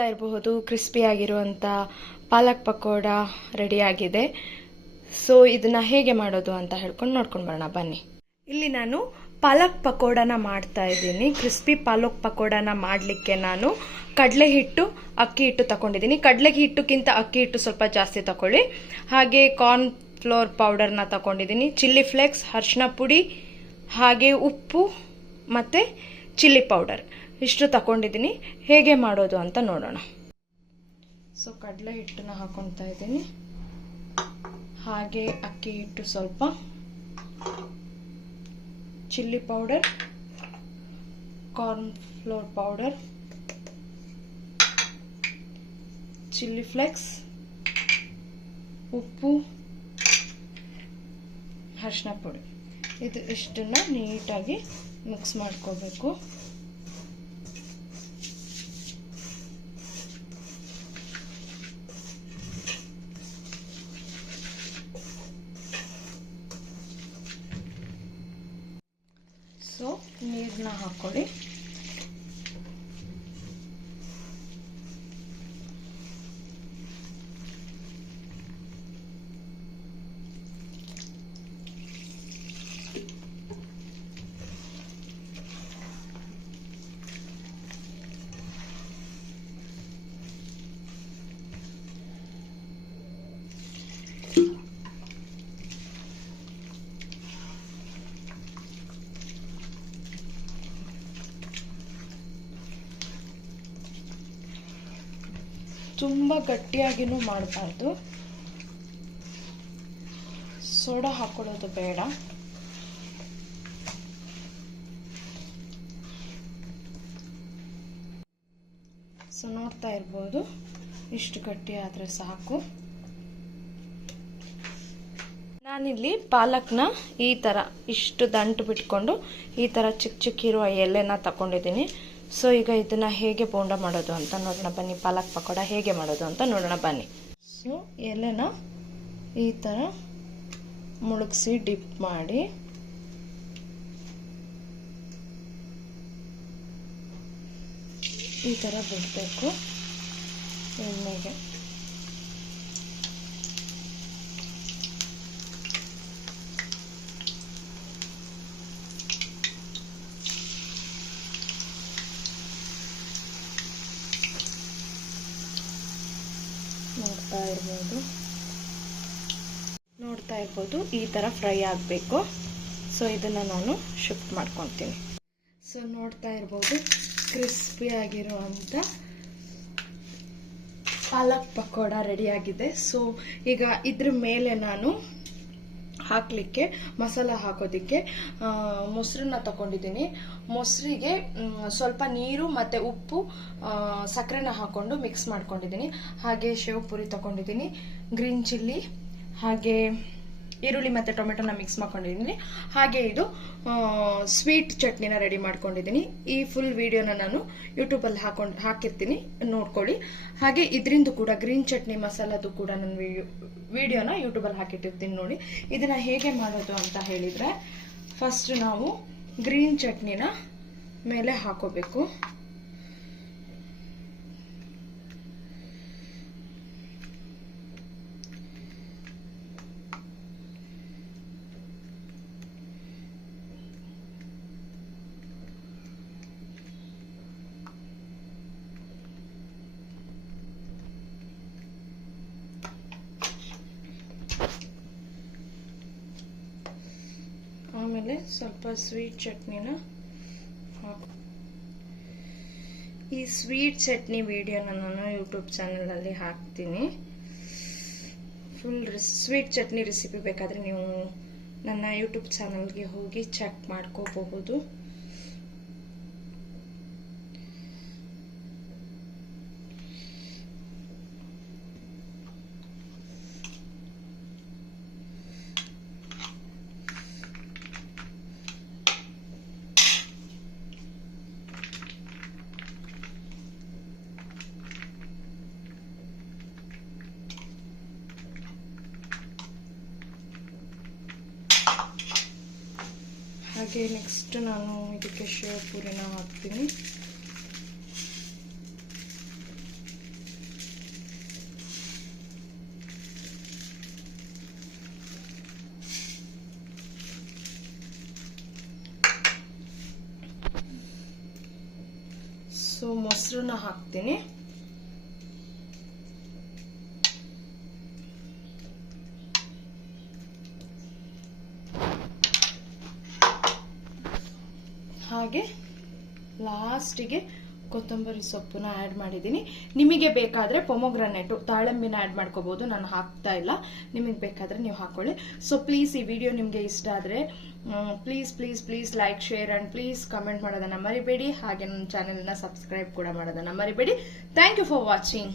ನೋಡ್ತಾ ಇರಬಹುದು ಕ್ರಿಸ್ಪಿಯಾಗಿರುವಂಥ ಪಾಲಕ್ ಪಕೋಡ ರೆಡಿಯಾಗಿದೆ ಸೊ ಇದನ್ನ ಹೇಗೆ ಮಾಡೋದು ಅಂತ ಹೇಳ್ಕೊಂಡು ನೋಡ್ಕೊಂಡು ಬರೋಣ, ಬನ್ನಿ. ಇಲ್ಲಿ ನಾನು ಪಾಲಕ್ ಪಕೋಡನ ಮಾಡ್ತಾ ಇದ್ದೀನಿ. ಕ್ರಿಸ್ಪಿ ಪಾಲಕ್ ಪಕೋಡನ ಮಾಡಲಿಕ್ಕೆ ನಾನು ಕಡಲೆ ಹಿಟ್ಟು, ಅಕ್ಕಿ ಹಿಟ್ಟು ತಗೊಂಡಿದ್ದೀನಿ ಕಡಲೆ ಹಿಟ್ಟಕ್ಕಿಂತ ಅಕ್ಕಿ ಹಿಟ್ಟು ಸ್ವಲ್ಪ ಜಾಸ್ತಿ ತಗೊಳ್ಳಿ ಹಾಗೆ ಕಾರ್ನ್ ಫ್ಲೋರ್ ಪೌಡರ್ನ ತಗೊಂಡಿದ್ದೀನಿ ಚಿಲ್ಲಿ ಫ್ಲೇಕ್ಸ್ ಅರಿಶಿನ ಪುಡಿ, ಹಾಗೆ ಉಪ್ಪು ಮತ್ತು ಚಿಲ್ಲಿ ಪೌಡರ್ ಇಷ್ಟು ತಗೊಂಡಿದ್ದೀನಿ ಹೇಗೆ ಮಾಡೋದು ಅಂತ ನೋಡೋಣ. ಸೊ, ಕಡಲೆ ಹಿಟ್ಟನ್ನು ಹಾಕೊತಾ ಇದ್ದೀನಿ. ಹಾಗೆ ಅಕ್ಕಿ ಹಿಟ್ಟು ಸ್ವಲ್ಪ. Chilli powder. Corn flour powder. Chilli flakes. ಉಪ್ಪು. ಅರಿಶಿನ ಪುಡಿ ಇದು ಇಷ್ಟನ್ನು ನೀಟಾಗಿ ಮಿಕ್ಸ್ ಮಾಡ್ಕೋಬೇಕು. ಸೊ ನೀರನ್ನ ಹಾಕೊಳ್ಳಿ ತುಂಬ ಗಟ್ಟಿಯಾಗಿನೂ ಮಾಡಬಾರ್ದು. ಸೋಡಾ ಹಾಕೊಳ್ಳೋದು ಬೇಡ. ಸೊ, ನೋಡ್ತಾ ಇರ್ಬೋದು. ಇಷ್ಟು ಗಟ್ಟಿ ಆದರೆ ಸಾಕು. ನಾನಿಲ್ಲಿ ಪಾಲಕ್ನ ಈ ಥರ ಇಷ್ಟು ದಂಟು ಬಿಟ್ಕೊಂಡು ಈ ಥರ ಚಿಕ್ಕ ಚಿಕ್ಕಿರುವ ಎಲೆನ ತಗೊಂಡಿದ್ದೀನಿ ಸೊ ಈಗ ಇದನ್ನ ಹೇಗೆ ಬೋಂಡ ಮಾಡೋದು ಅಂತ ನೋಡೋಣ ಬನ್ನಿ. ಪಾಲಕ್ ಪಕೋಡ ಹೇಗೆ ಮಾಡೋದು ಅಂತ ನೋಡೋಣ ಬನ್ನಿ. ಸೊ ಎಲೆನ ಈ ಥರ ಮುಳುಗಿಸಿ ಡಿಪ್ ಮಾಡಿ. ಈ ಥರ ಬಿಡಬೇಕು ಎಣ್ಣೆಗೆ. ನೋಡ್ತಾ ಇರ್ಬೋದು. ನೋಡ್ತಾ ಇರ್ಬೋದು ಈ ಥರ ಫ್ರೈ ಆಗಬೇಕು. ಸೊ ಇದನ್ನು ನಾನು ಶಿಫ್ಟ್ ಮಾಡ್ಕೊತೀನಿ. ಸೊ ನೋಡ್ತಾ ಇರ್ಬೋದು ಕ್ರಿಸ್ಪಿ ಆಗಿರುವಂಥ ಪಾಲಕ್ ಪಕೋಡ ರೆಡಿಯಾಗಿದೆ ಸೊ ಈಗ ಇದ್ರ ಮೇಲೆ ನಾನು ಹಾಕಲಿಕ್ಕೆ, ಮಸಾಲ ಹಾಕೋದಕ್ಕೆ ಮೊಸರನ್ನ ತಗೊಂಡಿದ್ದೀನಿ. ಮೊಸರಿಗೆ ಸ್ವಲ್ಪ ನೀರು ಮತ್ತು ಉಪ್ಪು ಸಕ್ಕರೆನ ಹಾಕೊಂಡು ಮಿಕ್ಸ್ ಮಾಡ್ಕೊಂಡಿದ್ದೀನಿ. ಹಾಗೆ ಶೇವ್ ಪುರಿ ತಗೊಂಡಿದ್ದೀನಿ. ಗ್ರೀನ್ ಚಿಲ್ಲಿ ಹಾಗೆ ಈರುಳ್ಳಿ ಮತ್ತು ಟೊಮೆಟೊನ ಮಿಕ್ಸ್ ಮಾಡ್ಕೊಂಡಿದ್ದೀನಿ. ಹಾಗೆ ಇದು ಸ್ವೀಟ್ ಚಟ್ನಿನ ರೆಡಿ ಮಾಡ್ಕೊಂಡಿದ್ದೀನಿ. ಈ ಫುಲ್ ವಿಡಿಯೋನ ನಾನು ಯೂಟ್ಯೂಬಲ್ಲಿ ಹಾಕೊಂಡು, ಹಾಕಿರ್ತೀನಿ. ನೋಡ್ಕೊಳ್ಳಿ. ಹಾಗೆ ಇದರಿಂದ ಕೂಡ ಗ್ರೀನ್ ಚಟ್ನಿ ಮಸಾಲದು ಕೂಡ ನಾನು ವಿಡಿಯೋ ವಿಡಿಯೋನ ಯೂಟ್ಯೂಬಲ್ಲಿ ಹಾಕಿಟ್ಟಿರ್ತೀನಿ ನೋಡಿ. ಇದನ್ನು ಹೇಗೆ ಮಾಡೋದು ಅಂತ ಹೇಳಿದರೆ ಫಸ್ಟ್ ನಾವು ಗ್ರೀನ್ ಚಟ್ನಿನ ಮೇಲೆ ಹಾಕೋಬೇಕು. ಆಮೇಲೆ ಸ್ವಲ್ಪ ಸ್ವೀಟ್ ಚಟ್ನಿನ ಈ ಸ್ವೀಟ್ ಚಟ್ನಿ ವಿಡಿಯೋನ ನಾನು ಯೂಟ್ಯೂಬ್ ಚಾನಲಲ್ಲಿ ಹಾಕ್ತೀನಿ. ಫುಲ್ ಸ್ವೀಟ್ ಚಟ್ನಿ ರೆಸಿಪಿ ಬೇಕಾದರೆ ನೀವು ನನ್ನ ಯೂಟ್ಯೂಬ್ ಚಾನಲ್ಗೆ ಹೋಗಿ ಚೆಕ್ ಮಾಡ್ಕೋಬಹುದು. ಹಾಗೆ ನೆಕ್ಸ್ಟ್ ನಾನು ಇದಕ್ಕೆ ಶೇವ್ ಪೂರಿನ ಹಾಕ್ತೀನಿ. ಸೊ ಮೊಸರನ್ನ ಹಾಕ್ತೀನಿ. ಹಾಗೆ ಲಾಸ್ಟಿಗೆ ಕೊತ್ತಂಬರಿ ಸೊಪ್ಪನ್ನ ಆ್ಯಡ್ ಮಾಡಿದ್ದೀನಿ. ನಿಮಗೆ ಬೇಕಾದರೆ ಪೊಮೊಗ್ರಾನೆಟು ತಾಳಂಬಿನ ಆ್ಯಡ್ ಮಾಡ್ಕೋಬೋದು. ನಾನು ಹಾಕ್ತಾ ಇಲ್ಲ. ನಿಮಗೆ ಬೇಕಾದರೆ ನೀವು ಹಾಕ್ಕೊಳ್ಳಿ ಸೊ ಪ್ಲೀಸ್ ಈ ವಿಡಿಯೋ ನಿಮಗೆ ಇಷ್ಟ ಆದರೆ please please please like share and please comment ಮಾಡೋದನ್ನು ಮರಿಬೇಡಿ. ಹಾಗೆ ನನ್ನ ಚಾನೆಲ್ನ ಸಬ್ಸ್ಕ್ರೈಬ್ ಕೂಡ ಮಾಡೋದನ್ನು ಮರಿಬೇಡಿ. Thank you for watching